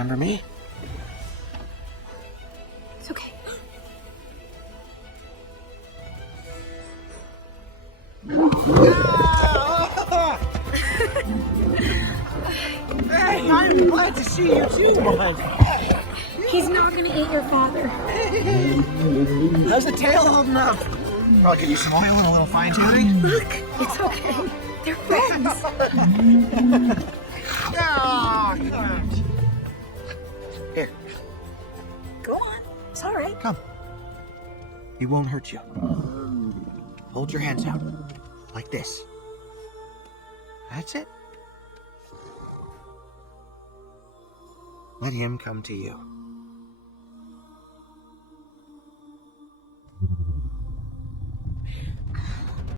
Remember me? It's okay. Hey, I'm glad to see you too, bud. He's not gonna eat your father. How's the tail holding up? I'll give you some oil and a little fine tuning. Look, it's okay. They're friends. Oh, come. Here, Go on. It's all right. come. He won't hurt you. Hold your hands out, like this. That's it. Let him come to you.